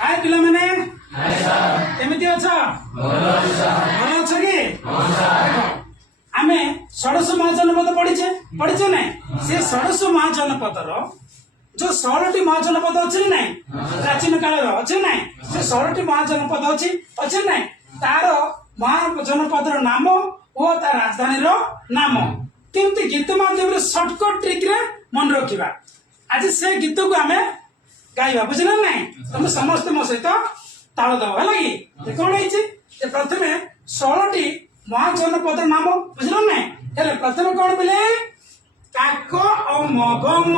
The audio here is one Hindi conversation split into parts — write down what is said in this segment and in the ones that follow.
हाय पिला माने केमिति अछ भल अछ कि आमे षोडश महाजनपद पढ़िचे ना से षोडश महाजनपदर जो 16टी महाजनपद अच्छे ना प्राचीन काल अच्छे ना से 16टी महाजनपद अच्छे ना तार महाजनपदर नाम और तार राजधानी नाम केमती गीत माध्यम सर्टकट ट्रिक रे मन रखा आज से गीत को आमे गाइबा बुझल ना तुम समस्त मो सहित ताल दब है कौन है प्रथमे 16टी महाजनपद नाम बुझल ना प्रथम कौन बोले काक अमगम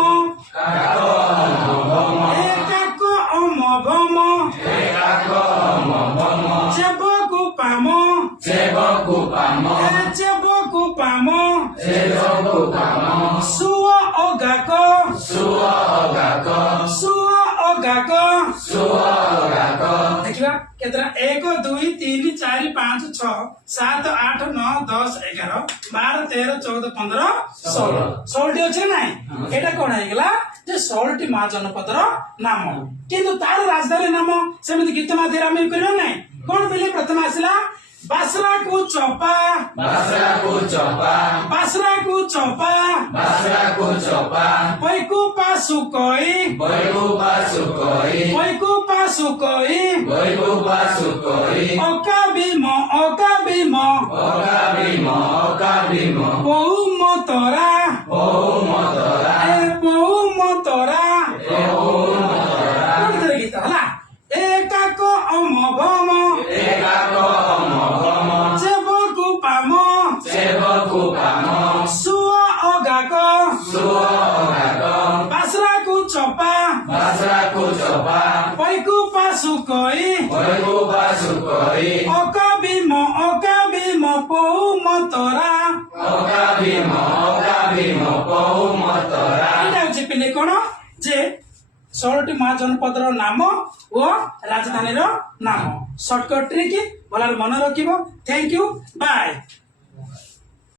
काक अमगम चेबकु पाम चेबकु पाम सुआ अगाक देखिबा केतरा 1 2 3 4 5 6 7 8 9 10 11 12 13 14 15 16 16टी अछि नै एटा कोन हेगला जे 16टी महाजनपदर नाम किंतु तार राजधानी नाम सेमिति गीत माध्यम हम करबा नै कोन बेले प्रथम आसिला बासरा को चौपा पैकु पासुकोई अकाबिम बहुमतरा गीत हला एकाक अमगम सुआ अगाक बासरा को चौपा पैकु पासुकोई अकाबिम बहुमतरा पिले कौन जे 16टी महाजनपदर नाम और राजधानी नाम सर्टकट ट्रिक भल मन रखिबो थैंक यू बाय।